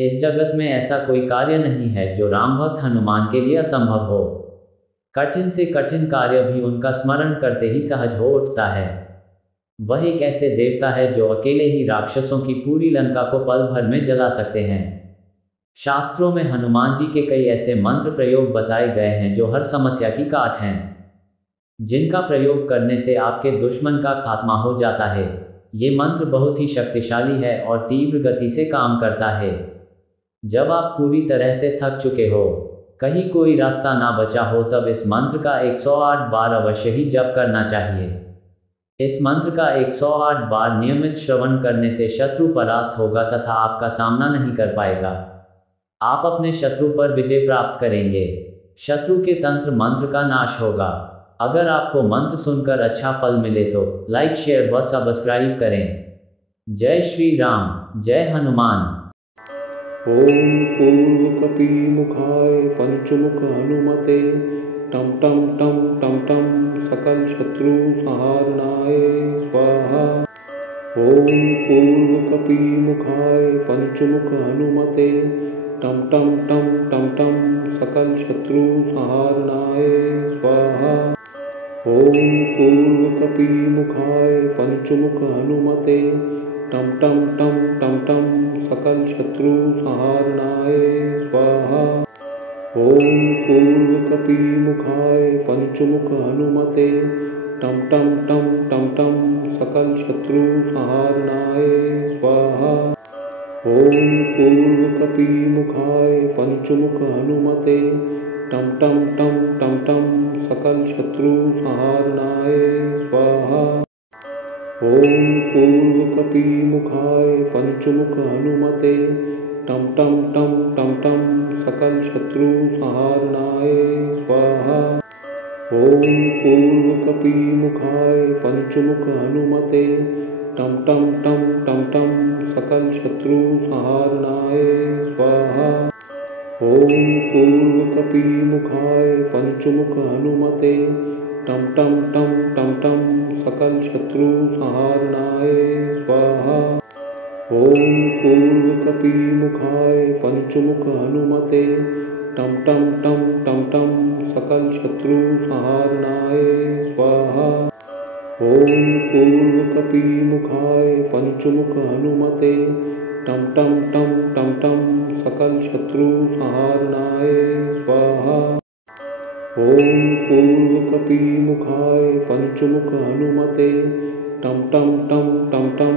इस जगत में ऐसा कोई कार्य नहीं है जो राम भक्त हनुमान के लिए असंभव हो। कठिन से कठिन कार्य भी उनका स्मरण करते ही सहज हो उठता है। वह एक ऐसे देवता है जो अकेले ही राक्षसों की पूरी लंका को पल भर में जला सकते हैं। शास्त्रों में हनुमान जी के कई ऐसे मंत्र प्रयोग बताए गए हैं जो हर समस्या की काट हैं, जिनका प्रयोग करने से आपके दुश्मन का खात्मा हो जाता है। ये मंत्र बहुत ही शक्तिशाली है और तीव्र गति से काम करता है। जब आप पूरी तरह से थक चुके हो, कहीं कोई रास्ता ना बचा हो, तब इस मंत्र का 108 बार अवश्य ही जप करना चाहिए। इस मंत्र का 108 बार नियमित श्रवण करने से शत्रु परास्त होगा तथा आपका सामना नहीं कर पाएगा। आप अपने शत्रु पर विजय प्राप्त करेंगे। शत्रु के तंत्र मंत्र का नाश होगा। अगर आपको मंत्र सुनकर अच्छा फल मिले तो लाइक, शेयर व सब्सक्राइब करें। जय श्री राम, जय हनुमान। ओम पूर्वकपिमुखाय पंचमुख हनुमते टम टम टम टम टम सकल शत्रु संहारणाय स्वाहा। ओम पूर्वकपिमुखाय पंचमुख हनुमते टम टम टम टम टम सकल शत्रु संहारणाय स्वाहा। ओम पूर्वकपिमुखाय पंचमुख हनुमते टम टम टम टम टम सकल शत्रु संहारणाय स्वाहा। ओम पूर्वकपिमुखाय पंचमुख हनुमते टम टम टम टम टम सकल शत्रु संहारणाय स्वाहा। ओम पूर्वकपिमुखाय पंचमुख हनुमते टम टम टम टम टम सकल शत्रु संहारणाय स्वाहा। ओम पूर्वकपिमुखाय पंचमुख हनुमते टम टम टम टम टम सकल शत्रु संहारणाय स्वाहा। ओम पूर्वकपिमुखाय पंचमुख हनुमते टम टम टम टम टम सकल शत्रु संहारणाय स्वाहा। ओम पूर्वकपिमुखाय पंचमुख हनुमते टम टम टम टम टम सकल शत्रु संहारणाय स्वाहा। ओम पूर्वकपिमुखाय पंचमुख हनुमते टम टम टम टम टम सकल शत्रु संहारणाय स्वाहा। ओम पूर्वकपिमुखाय पंचमुख हनुमते टम टम टम टम टम सकल शत्रु संहारणाय स्वाहा। ओम पूर्वकपिमुखाय पंचमुख हनुमते टम टम टम टम टम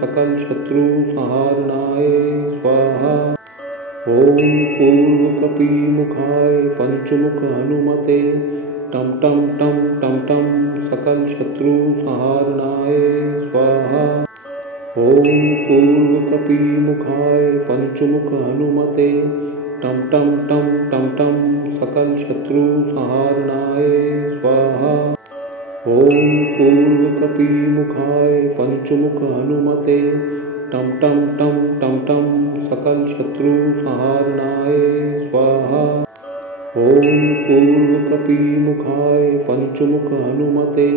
सकल शत्रु संहारणाय स्वाहा। ओम पूर्वकपिमुखाय पंचमुख हनुमते टम टम टम टम टम सकल शत्रु संहारणाय स्वाहा। ओम पूर्वकपिमुखाय पंचमुख हनुमते टम टम टम टम टम सकल शत्रु संहारणाय स्वाहा। ओम पूर्वकपिमुखाय पंचमुख हनुमते टम टम टम टम टम सकल शत्रु संहारणाय स्वाहा। ओम पूर्वकपिमुखाय पंचमुख हनुमते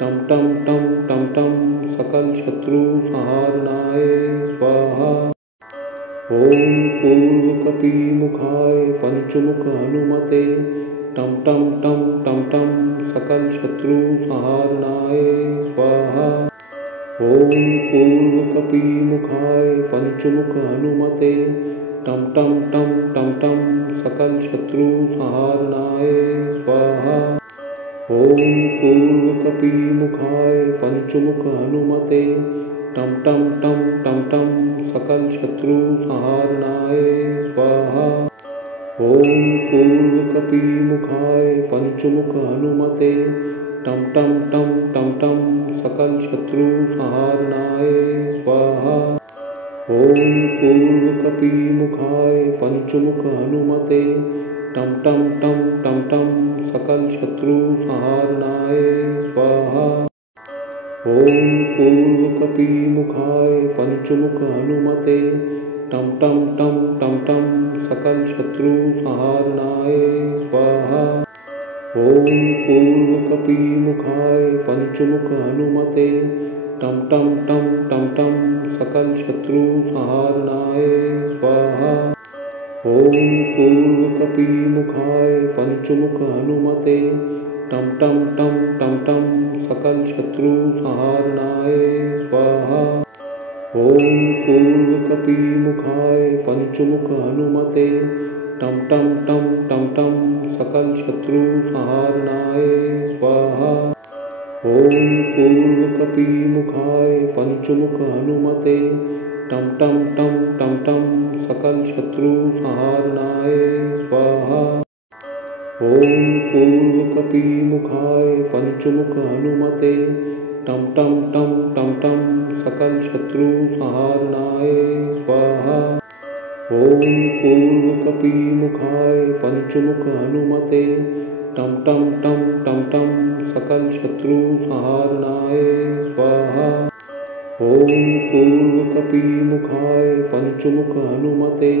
टम टम टम टम टम सकल शत्रु संहारणाय स्वाहा। ओम पूर्वकपिमुखाय पंचमुख हनुमते टम टम टम टम टम सकल शत्रु संहारणाय स्वाहा। ओम पूर्वकपिमुखाय पंचमुख हनुमते टम टम टम टम टम सकल शत्रु संहारणाय स्वाहा। ओम पूर्वकपिमुखाय पंचमुख हनुमते टम टम टम टम टम सकल शत्रु संहारणाय स्वाहा। ओम पूर्वकपिमुखाय पंचमुख हनुमते टम टम टम टम टम सकल शत्रु संहारणाय स्वाहा। ओम पूर्वकपिमुखाय पंचमुख हनुमते टम टम टम टम टम सकल शत्रु संहारणाय स्वाहा। ओम पूर्वकपिमुखाय पंचमुख हनुमते टम टम टम टम टम सकल शत्रु संहारणाय स्वाहा। ओम पूर्वकपिमुखाय पंचमुख हनुमते टम टम टम टम टम सकल शत्रु संहारणाय स्वाहा। ॐ पूर्वकपिमुखाय पंचमुख हनुमते टम टम टम टम टम सकल शत्रु संहारणाय स्वाहा। ॐ पूर्वकपिमुखाय पंचमुख हनुमते टम टम टम टम टम सकल शत्रु संहारणाय स्वाहा। ॐ पूर्वकपिमुखाय पंचमुख हनुमते टम टम टम टम टम सकल शत्रु संहारणाय स्वाहा। ॐ पूर्वकपिमुखाय पंचमुख हनुमते टम टम टम टम टम सकल शत्रु संहारणाय स्वाहा। ॐ पूर्वकपिमुखाय पंचमुख हनुमते टम टम टम टम टम सकल शत्रु संहारणाय स्वाहा। ॐ पूर्वकपिमुखाय पंचमुख हनुमते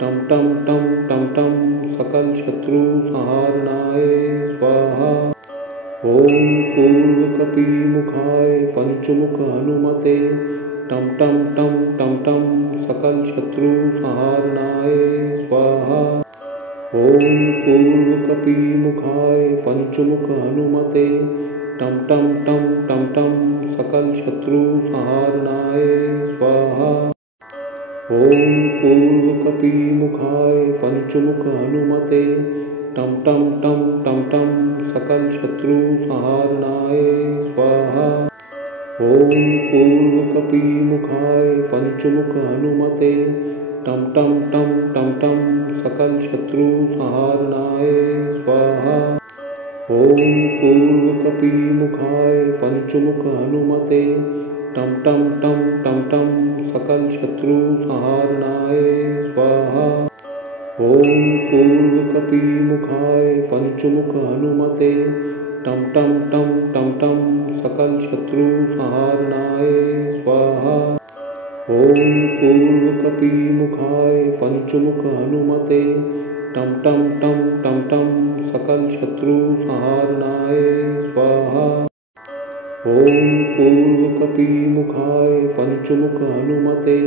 टम टम टम टम टम सकल शत्रु संहारणाय स्वाहा। ॐ पूर्वकपिमुखाय पंचमुख हनुमते टम टम टम टम टम सकल शत्रु संहारणाय स्वाहा। ॐ पूर्वकपिमुखाय पंचमुख हनुमते टम टम टम टम टम सकल शत्रु संहारणाय स्वाहा। ॐ पूर्वकपिमुखाय पंचमुख हनुमते टम टम टम टम टम सकल शत्रु संहारणाय स्वाहा। ॐ पूर्वकपिमुखाय पंचमुख हनुमते टम टम टम टम टम सकल शत्रु संहारणाय स्वाहा। ॐ पूर्वकपिमुखाय पंचमुख हनुमते टम टम टम टम टम सकल शत्रु संहारणाय स्वाहा। ॐ पूर्वकपिमुखाय पंचमुख हनुमते टम टम टम टम टम सकल शत्रु संहारणाय स्वाहा। ॐ पूर्वकपिमुखाय पंचमुख हनुमते टम टम टम टम टम सकल शत्रु संहारणाय स्वाहा। ॐ पूर्वकपिमुखाय पंचमुख हनुमते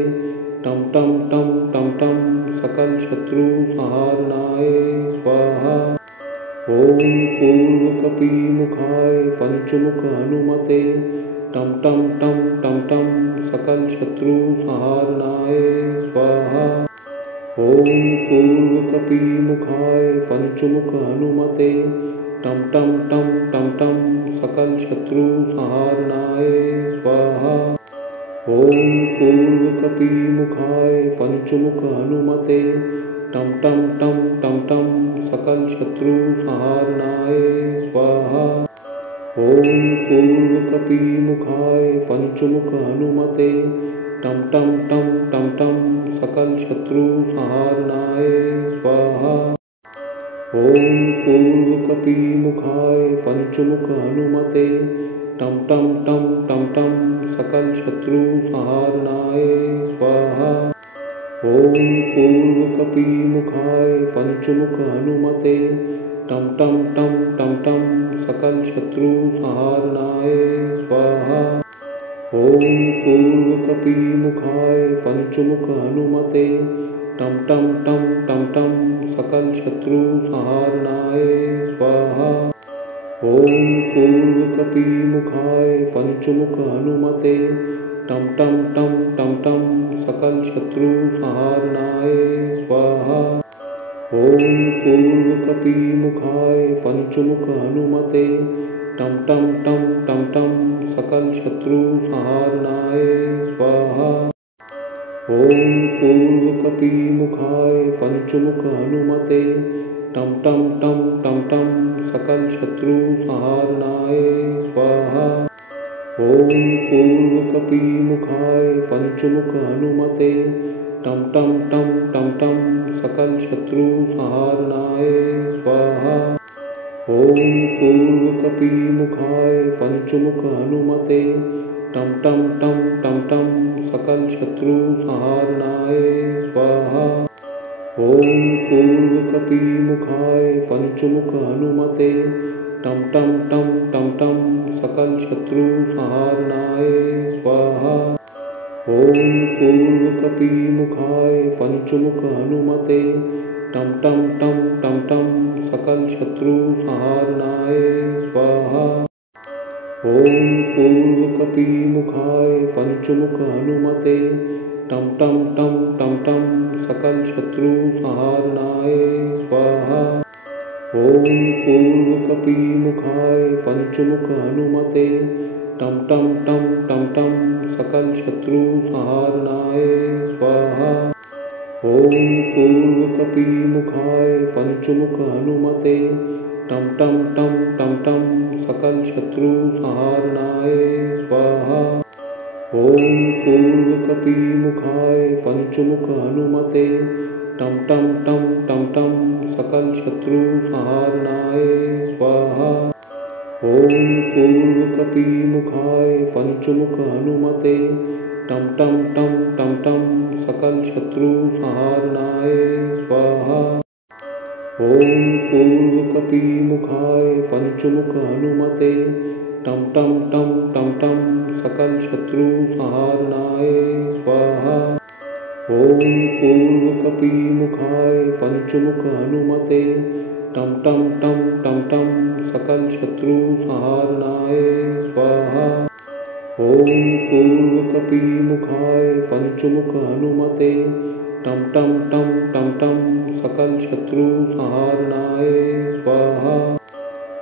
टम टम टम टम टम सकल शत्रु संहारणाय स्वाहा। ॐ पूर्वकपिमुखाय पंचमुख हनुमते टम टम टम टम टम सकल शत्रु संहारणाय स्वाहा। ॐ पूर्वकपिमुखाय पंचमुख हनुमते टम टम टम टम टम सकल शत्रु संहारणाय स्वाहा। ॐ पूर्वकपिमुखाय पंचमुख हनुमते टम टम टम टम टम सकल शत्रु संहारणाय स्वाहा। ॐ पूर्वकपिमुखाय पंचमुख हनुमते टम टम टम टम टम सकल शत्रु संहारणाय स्वाहा। ॐ पूर्वकपिमुखाय पंचमुख हनुमते टम टम टम टम टम सकल शत्रु संहारणाय स्वाहा। ॐ पूर्वकपिमुखाय पंचमुख हनुमते टम टम टम टम टम सकल शत्रु संहारणाय स्वाहा। ॐ पूर्वकपिमुखाय पंचमुख हनुमते टम टम टम टम टम सकल शत्रु संहारणाय स्वाहा। ॐ पूर्वकपिमुखाय पंचमुख हनुमते टम टम टम टम टम सकल शत्रु संहारणाय स्वाहा। ॐ पूर्वकपिमुखाय पंचमुख हनुमते टम टम टम टम टम सकल शत्रु संहारणाय स्वाहा। ॐ पूर्वकपिमुखाय पंचमुख हनुमते टम टम टम टम टम सकल शत्रु संहारणाय स्वाहा। ॐ पूर्वकपिमुखाय पंचमुख हनुमते टम टम टम टम टम सकल शत्रु संहारणाय स्वाहा। ॐ पूर्वकपिमुखाय पंचमुख हनुमते टम टम टम टम टम सकल शत्रु संहारणाय स्वाहा। ॐ पूर्वकपिमुखाय पंचमुख हनुमते टम टम टम टम टम सकल शत्रु संहारणाय स्वाहा। ॐ पूर्वकपिमुखाय पंचमुख हनुमते टम टम टम टम टम सकल शत्रु संहारणाय स्वाहा। ॐ पूर्वकपिमुखाय पंचमुख हनुमते टम टम टम टम टम सकल शत्रु संहारणाय स्वाहा। ॐ पूर्वकपिमुखाय पंचमुख हनुमते टम टम टम टम टम सकल शत्रु संहारणाय स्वाहा। ॐ पूर्वकपिमुखाय पंचमुख हनुमते टम टम टम टम टम सकल शत्रु संहारणाय स्वाहा। ॐ पूर्वकपिमुखाय पंचमुख हनुमते टम टम टम टम टम सकल शत्रु संहारणाय स्वाहा। ॐ पूर्वकपिमुखाय पंचमुख हनुमते टम टम टम टम टम सकल शत्रु संहारणाय स्वाहा। ॐ पूर्वकपिमुखाय पंचमुख हनुमते टम टम टम टम टम सकल शत्रु संहारणाय स्वाहा। ॐ पूर्वकपिमुखाय पंचमुख हनुमते टम टम टम टम टम सकल शत्रु संहारणाय स्वाहा। ॐ पूर्वकपिमुखाय पंचमुख हनुमते टम टम टम टम टम सकल शत्रु संहारणाय स्वाहा।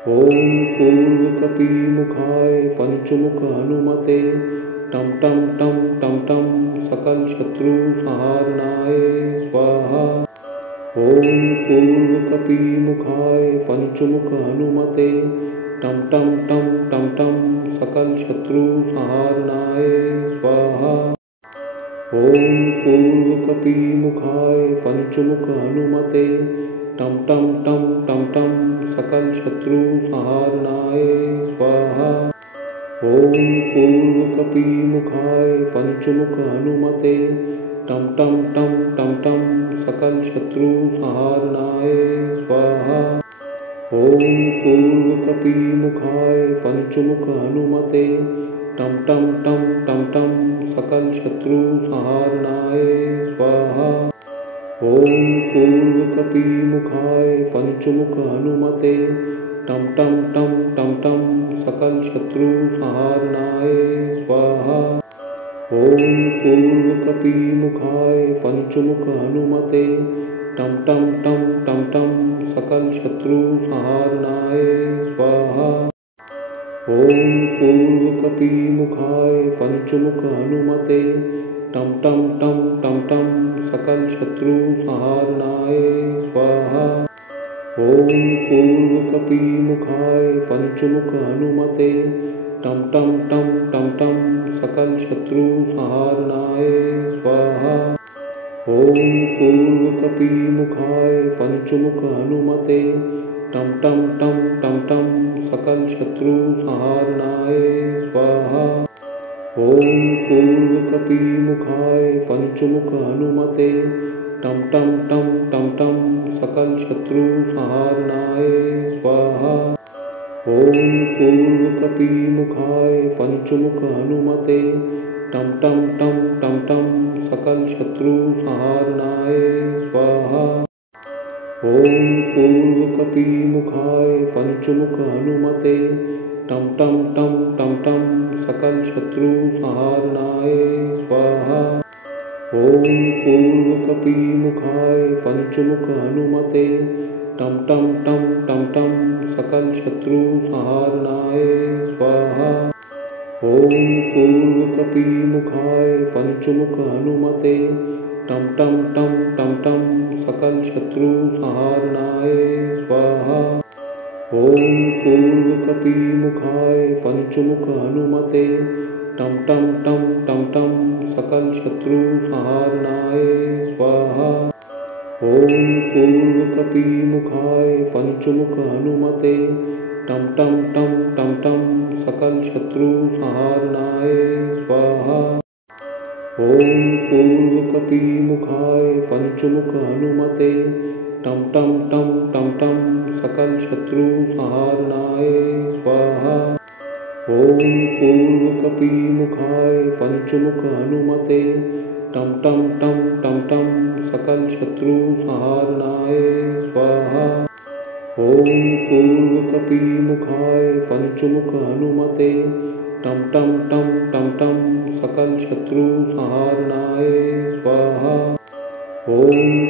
ॐ पूर्वकपिमुखाय पंचमुख हनुमते टम टम टम टम टम सकल शत्रु संहारणाय स्वाहा। ॐ पूर्वकपिमुखाय पंचमुख हनुमते टम टम टम टम टम सकल शत्रु संहारणाय स्वाहा। ॐ पूर्वकपिमुखाय पंचमुख हनुमते टम टम टम टम टम सकल शत्रु संहारणाय स्वाहा। ॐ पूर्वकपिमुखाय पंचमुख हनुमते टम टम टम टम टम सकल शत्रु संहारणाय स्वाहा। ॐ पूर्वकपिमुखाय पंचमुख हनुमते टम टम टम टम टम सकल शत्रु संहारणाय स्वाहा। ॐ पूर्वकपिमुखाय पंचमुख हनुमते टम टम टम टम टम सकल शत्रु संहारणाय स्वाहा। ॐ पूर्वकपिमुखाय पंचमुख हनुमते टम टम टम टम टम सकल शत्रु संहारणाय स्वाहा। ॐ पूर्वकपिमुखाय पंचमुख हनुमते टम टम टम टम टम सकल शत्रु संहारणाय स्वाहा। ॐ पूर्वकपिमुखाय पंचमुख हनुमते टम टम टम टम टम सकल शत्रु संहारणाय स्वाहा। ॐ पूर्वकपिमुखाय पंचमुख हनुमते टम टम टम टम टम सकल शत्रु संहारणाय स्वाहा। ॐ पूर्वकपिमुखाय पंचमुख हनुमते टम टम टम टम टम सकल शत्रु संहारणाय स्वाहा। ॐ पूर्वकपिमुखाय पंचमुख हनुमते टम टम टम टम टम सकल शत्रु संहारणाय स्वाहा। ॐ पूर्वकपिमुखाय पंचमुख हनुमते टम टम टम टम टम सकल शत्रु संहारणाय स्वाहा। ॐ पूर्वकपिमुखाय पंचमुख हनुमते टम टम टम टम टम सकल शत्रु संहारणाय स्वाहा। ॐ पूर्वकपिमुखाय पंचमुख हनुमते टम टम टम टम टम सकल शत्रु संहारणाय स्वाहा। ॐ पूर्वकपिमुखाय पंचमुख हनुमते टम टम टम टम टम सकल शत्रु संहारणाय स्वाहा। ॐ पूर्वकपिमुखाय पंचमुख हनुमते टम टम टम टम टम सकल शत्रु संहारणाय स्वाहा। ॐ पूर्वकपिमुखाय पंचमुख हनुमते टम टम टम टम टम सकल शत्रु संहारणाय स्वाहा। ॐ पूर्वकपिमुखाय पंचमुख हनुमते टम टम टम टम टम सकल शत्रु संहारणाय स्वाहा। ॐ पूर्वकपिमुखाय पंचमुख हनुमते टम टम टम टम टम सकल शत्रु संहारणाय स्वाहा। ॐ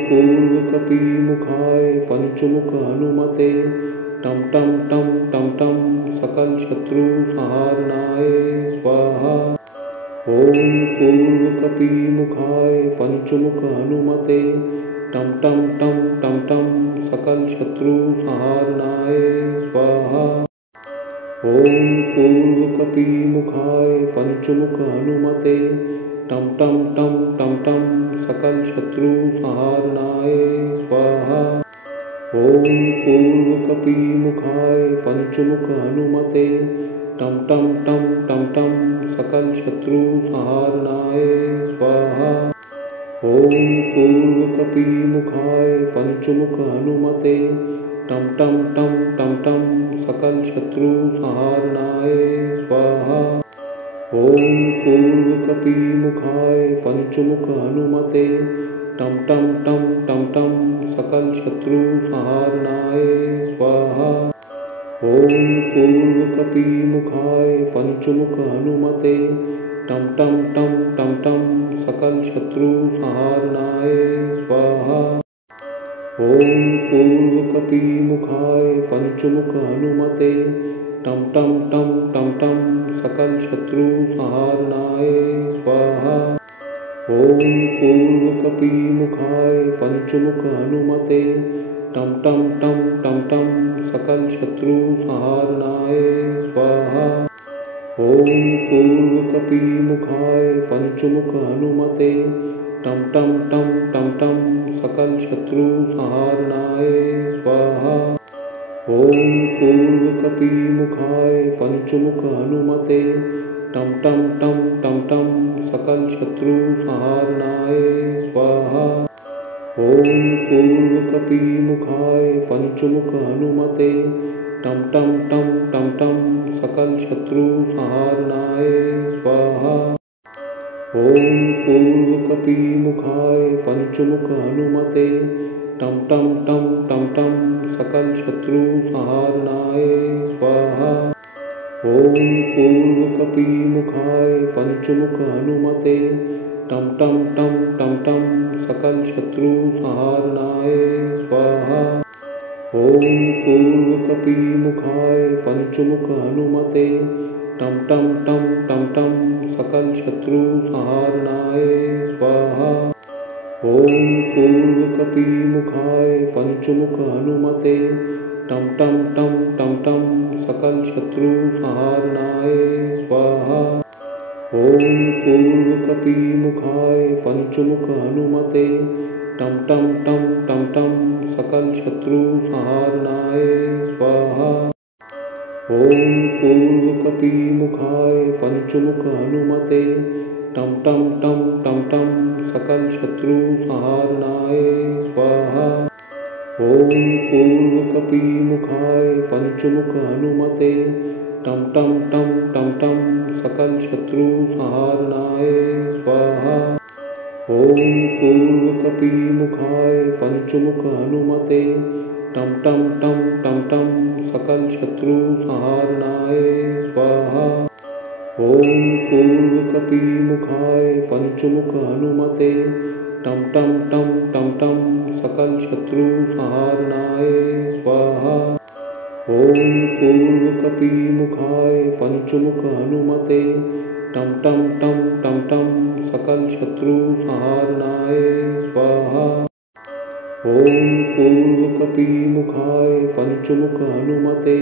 पूर्वकपिमुखाय पंचमुख हनुमते टम टम टम टम टम सकल शत्रु संहारणाय स्वाहा। ॐ पूर्वकपिमुखाय पंचमुख हनुमते टम टम टम टम टम सकल शत्रु संहारणाय स्वाहा। ॐ पूर्वकपिमुखाय पंचमुख हनुमते टम टम टम टम टम सकल शत्रु संहारणाय स्वाहा। ॐ पूर्वकपिमुखाय पंचमुख हनुमते टम टम टम टम टम सकल शत्रु संहारणाय स्वाहा। ॐ पूर्वकपिमुखाय पंचमुख हनुमते टम टम टम टम टम सकल शत्रु संहारणाय स्वाहा। ॐ पूर्वकपिमुखाय पंचमुख हनुमते टम टम टम टम टम सकल शत्रु संहारणाय स्वाहा। ॐ पूर्वकपिमुखाय पंचमुख हनुमते टम टम टम टम टम सकल शत्रु संहारणाय स्वाहा। ॐ पूर्वकपिमुखाय पंचमुख हनुमते टम टम टम टम टम सकल शत्रु संहारणाय स्वाहा। ॐ पूर्वकपिमुखाय पंचमुख हनुमते टम टम टम टम टम सकल शत्रु संहारणाय स्वाहा। ॐ पूर्वकपिमुखाय पंचमुख हनुमते टम टम टम टम टम सकल शत्रु संहारणाय स्वाहा। ॐ पूर्वकपिमुखाय पंचमुख हनुमते टम टम टम टम टम सकल शत्रु संहारणाय स्वाहा। ॐ पूर्वकपिमुखाय पंचमुख हनुमते टम टम टम टम टम सकल शत्रु संहारणाय स्वाहा। ॐ पूर्वकपिमुखाय पंचमुख हनुमते टम टम टम टम टम सकल शत्रु संहारणाय स्वाहा। ॐ पूर्वकपिमुखाय पंचमुख हनुमते टम टम टम टम टम सकल शत्रु संहारणाय स्वाहा। ॐ पूर्वकपिमुखाय पंचमुख हनुमते टम टम टम टम टम सकल शत्रु संहारणाय स्वाहा। ॐ पूर्वकपिमुखाय पंचमुख हनुमते टम टम टम टम टम सकल शत्रु संहारणाय स्वाहा। ॐ पूर्वकपिमुखाय पंचमुख हनुमते टम टम टम टम टम सकल शत्रु संहारणाय स्वाहा। ॐ पूर्वकपिमुखाय पंचमुख हनुमते टम टम टम टम टम सकल शत्रु संहारणाय स्वाहा। ॐ पूर्वकपिमुखाय पंचमुख हनुमते टम टम टम टम टम सकल शत्रु संहारणाय स्वाहा। ॐ पूर्वकपिमुखाय पंचमुख हनुमते टम टम टम टम टम सकल शत्रु संहारणाय स्वाहा। ॐ पूर्वकपिमुखाय पंचमुख हनुमते टम टम टम टम टम सकल शत्रु संहारणाय स्वाहा। ॐ पूर्वकपिमुखाय पंचमुख हनुमते टम टम टम टम टम सकल शत्रु संहारणाय स्वाहा। ॐ पूर्वकपिमुखाय पंचमुख हनुमते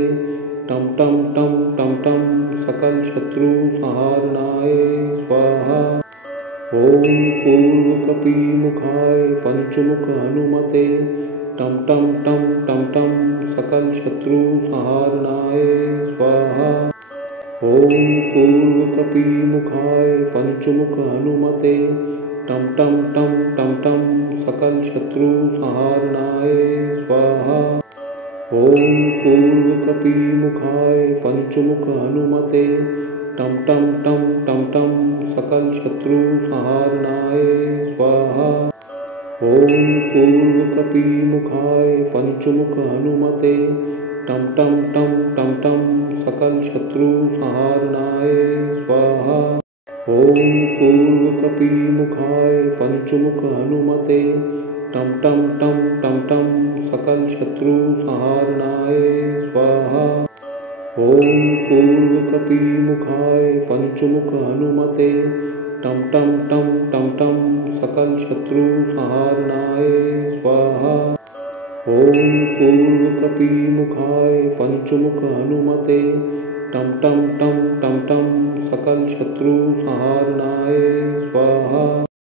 टम टम टम टम टम सकल शत्रु संहारणाय स्वाहा। ॐ पूर्वकपिमुखाय पंचमुख हनुमते टम टम टम टम टम सकल शत्रु संहारणाय स्वाहा। ॐ पूर्वकपिमुखाय पंचमुख हनुमते टम टम टम टम टम सकल शत्रु संहारणाय स्वाहा। ॐ पूर्वकपिमुखाय पंचमुख हनुमते टम टम टम टम टम सकल शत्रु संहारणाय स्वाहा। ॐ पूर्वकपिमुखाय पंचमुख हनुमते टम टम टम टम टम सकल शत्रु संहारणाय स्वाहा। ॐ पूर्वकपिमुखाय पंचमुख हनुमते टम टम टम टम टम सकल शत्रु संहारणाय स्वाहा। ॐ पूर्वकपिमुखाय पंचमुख हनुमते टम टम टम टम टम सकल शत्रु संहारणाय स्वाहा। ॐ पूर्वकपिमुखाय पंचमुख हनुमते टम टम टम टम टम सकल शत्रु संहारणाय स्वाहा।